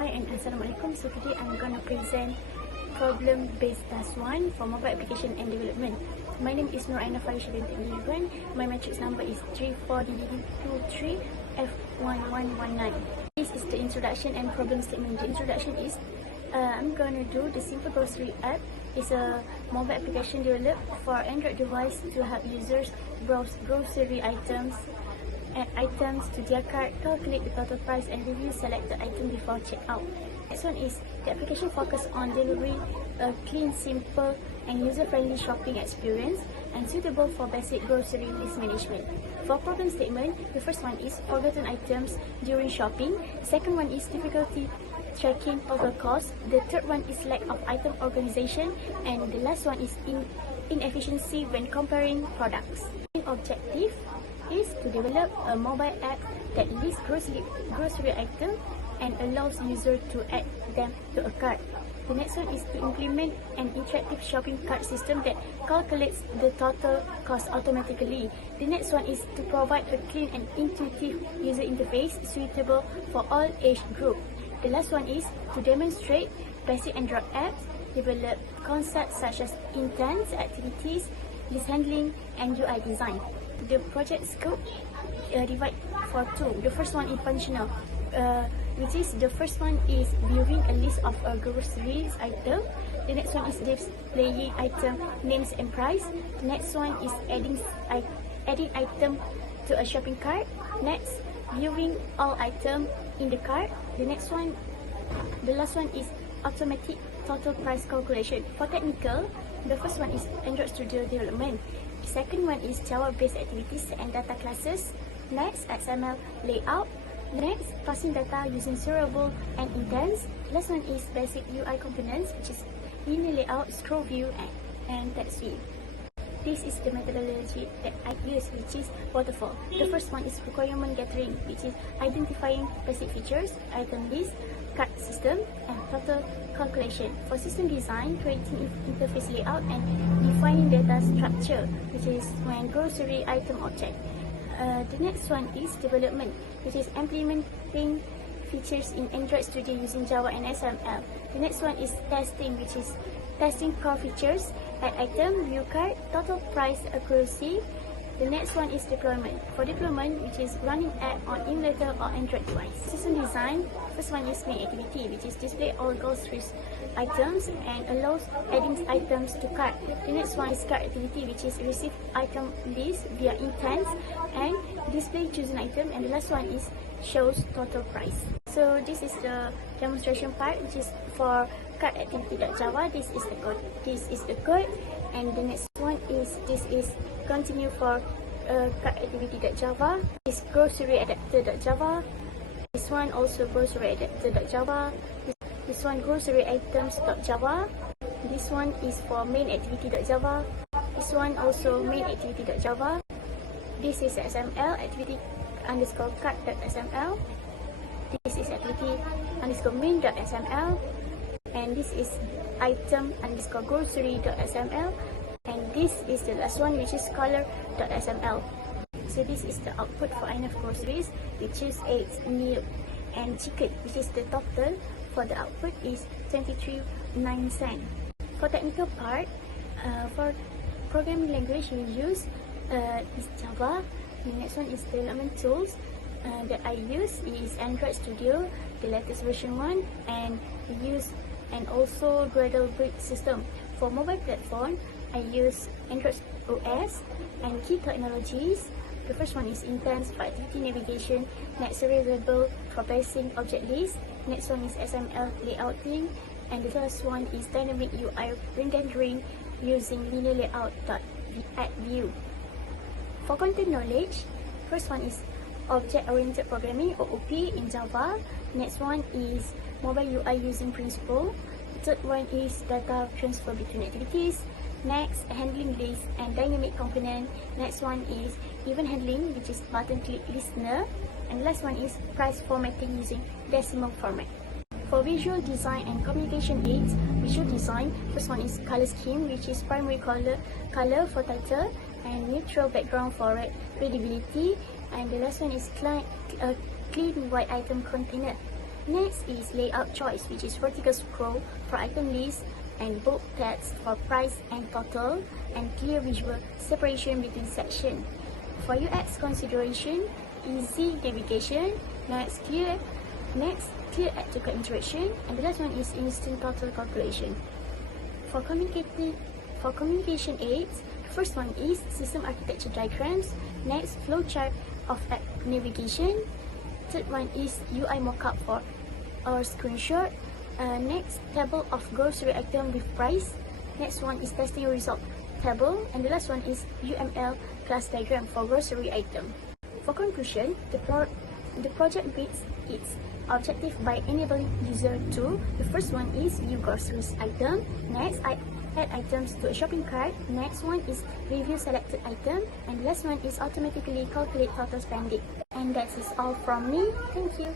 Hi and Assalamualaikum. So today I'm going to present problem-based task 1 for mobile application and development. My name is Nur Aina Farisha bin Tenggiban. My matrix number is 34DD23F1119. This is the introduction and problem statement. The introduction is I'm going to do the simple grocery app. It's a mobile application developed for Android device to help users browse grocery items, add items to their cart, calculate the total price and review selected item before checkout. Next one is the application focus on delivering a clean, simple and user-friendly shopping experience and suitable for basic grocery list management. For problem statement, the first one is forgotten items during shopping. The second one is difficulty tracking total cost. The third one is lack of item organization, and the last one is inefficiency when comparing products. The objective is to develop a mobile app that lists grocery items and allows users to add them to a cart. The next one is to implement an interactive shopping cart system that calculates the total cost automatically. The next one is to provide a clean and intuitive user interface suitable for all age groups. The last one is to demonstrate basic Android apps, develop concepts such as intents, activities, list handling, and UI design. The project scope divide for two. The first one is functional, which is the first one is viewing a list of a groceries item. The next one is displaying item names and price. The next one is adding item to a shopping cart. Next, viewing all item in the cart. The last one is automatic total price calculation. For technical, the first one is Android Studio development. The second one is Java-based activities and data classes. Next, XML layout. Next, passing data using seriable and intents. Last one is basic UI components, which is linear layout, scroll view, and text view. This is the methodology that I use, which is waterfall. The first one is requirement gathering, which is identifying basic features, item list, cart system, and total calculation. For system design, creating interface layout and defining data structure, which is when grocery item object. The next one is development, which is implementing features in Android Studio using Java and XML. The next one is testing, which is testing core features, add item, view cart, total price accuracy. The next one is deployment. For deployment, which is running app on emulator or Android device. System design, first one is main activity, which is display all groceries items and allows adding items to cart. The next one is cart activity, which is receive item list via intents and display chosen item. And the last one is shows total price. So this is the demonstration part, which is for cart activity.java. This is the code, and the next one is continue for cart activity.java. This grocery adapter.java. This one also grocery adapter.java. This one grocery items.java. This one is for main activity.java. This one also main activity.java. This is XML activity underscore cart.xml. This is activity underscore main.xml. And this is item underscore grocery.xml. And this is the last one, which is color.xml. So this is the output for enough groceries. We choose eggs, milk, and chicken, which is the total for the output is 23.9 cents. For technical part, for programming language we use is Java. The next one is development tools that I use is Android Studio, the latest version 1, and we use and also Gradle Brick system. For mobile platform, I use Android OS and key technologies. The first one is Intense for activity navigation, next variable for passing object list, next one is XML layouting, and the last one is dynamic UI rendering using linear layout add view. For content knowledge, first one is object-oriented programming (OOP) in Java. Next one is mobile UI using Principle. Third one is data transfer between activities. Next, handling list and dynamic component. Next one is event handling, which is button click listener. And last one is price formatting using decimal format. For visual design and communication aids, visual design, first one is color scheme, which is primary color for title and neutral background for readability. And the last one is clean white item container. Next is layout choice, which is vertical scroll for item list and bold text for price and total, and clear visual separation between sections. For UX consideration, easy navigation, next clear add to cart interaction, and the last one is instant total calculation. For communication aids, first one is system architecture diagrams, next flowchart of app navigation, third one is UI mockup for our screenshot, next table of grocery item with price, next one is testing result table, and the last one is UML class diagram for grocery item. For conclusion, the project meets its objective by enabling user to, the first one is view groceries item, next add items to a shopping cart, next one is review selected item, and the last one is automatically calculate total spending. And that is all from me. Thank you.